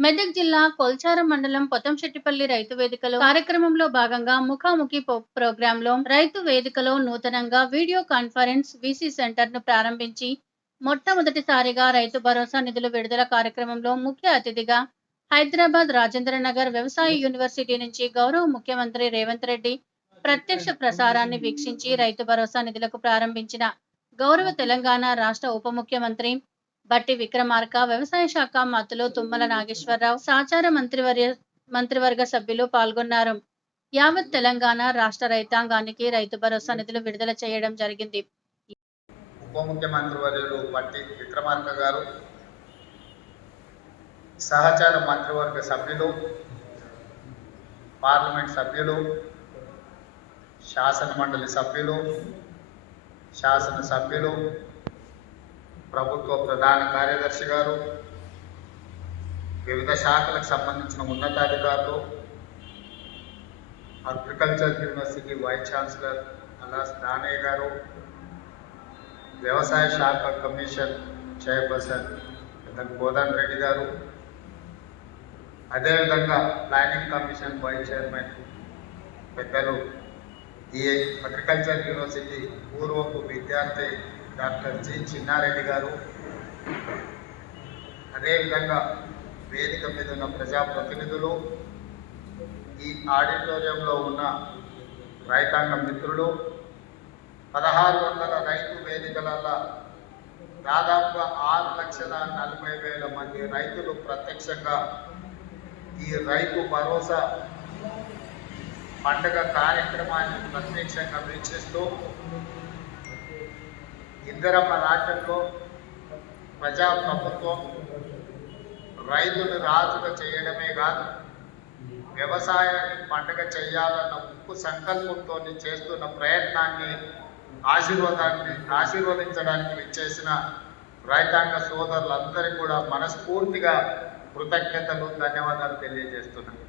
మెదక్ జిల్లా కొల్చారం మండలం పొతంశెట్టిపల్లి రైతు వేదికలో కార్యక్రమంలో భాగంగా ముఖాముఖి ప్రోగ్రాంలో రైతు వేదికలో నూతనంగా వీడియో కాన్ఫరెన్స్ వీసీ సెంటర్ ను ప్రారంభించి మొట్టమొదటిసారిగా రైతు భరోసా నిధుల విడుదల కార్యక్రమంలో ముఖ్య అతిథిగా హైదరాబాద్ రాజేంద్రనగర్ వ్యవసాయ యూనివర్సిటీ నుంచి గౌరవ ముఖ్యమంత్రి రేవంత్ రెడ్డి ప్రత్యక్ష ప్రసారాన్ని వీక్షించి రైతు భరోసా నిధులకు ప్రారంభించిన గౌరవ తెలంగాణ రాష్ట్ర ఉప ముఖ్యమంత్రి బట్టి విక్రమార్క, వ్యవసాయ శాఖ మంత్రులు తుమ్మల నాగేశ్వరరావు, సహచార మంత్రివర్గ సభ్యులు పాల్గొన్నారు. యావత్ తెలంగాణ రాష్ట్ర రైతాంగానికి రైతు భరోసా నిధులు విడుదల చేయడం జరిగింది. ఉప ముఖ్యమంత్రి వర్యులు బట్టి విక్రమార్క గారు, సహచార మంత్రివర్గ సభ్యులు, పార్లమెంట్ సభ్యులు, శాసన మండలి సభ్యులు, శాసనసభ్యులు, ప్రభుత్వ ప్రధాన కార్యదర్శి గారు, వివిధ శాఖలకు సంబంధించిన ఉన్నతాధికారులు, agriculture university vice chancellor అలాస్ Danayya గారు, వ్యవసాయ శాఖ కమిషన్ చైర్పర్సన్ పెద్దలు కోదండ రెడ్డి గారు, అదేవిధంగా ప్లానింగ్ కమిషన్ వైస్ చైర్మన్ పెద్దలు ఈ అగ్రికల్చర్ యూనివర్సిటీ పూర్వపు విద్యార్థి డాక్టర్ జి చిన్నారెడ్డి గారు, అదేవిధంగా వేదిక మీద ఉన్న ప్రజాప్రతినిధులు, ఈ ఆడిటోరియంలో ఉన్న రైతాంగ మిత్రులు, 1600 రైతు వేదికలలో దాదాపుగా 6,40,000 మంది రైతులు ప్రత్యక్షంగా ఈ రైతు భరోసా పండుగ కార్యక్రమాన్ని ప్రత్యక్షంగా వీక్షిస్తూ ఇందిరమ్మ రాజ్యంలో ప్రజాప్రభుత్వం రైతును రాజుగా చేయడమే కాదు, వ్యవసాయాన్ని పండుగ చేయాలన్న ఉప్పు సంకల్పంతో చేస్తున్న ప్రయత్నాన్ని ఆశీర్వదించడానికి విచ్చేసిన రైతాంగ సోదరులందరికీ కూడా మనస్ఫూర్తిగా కృతజ్ఞతలు, ధన్యవాదాలు తెలియజేస్తున్నాను.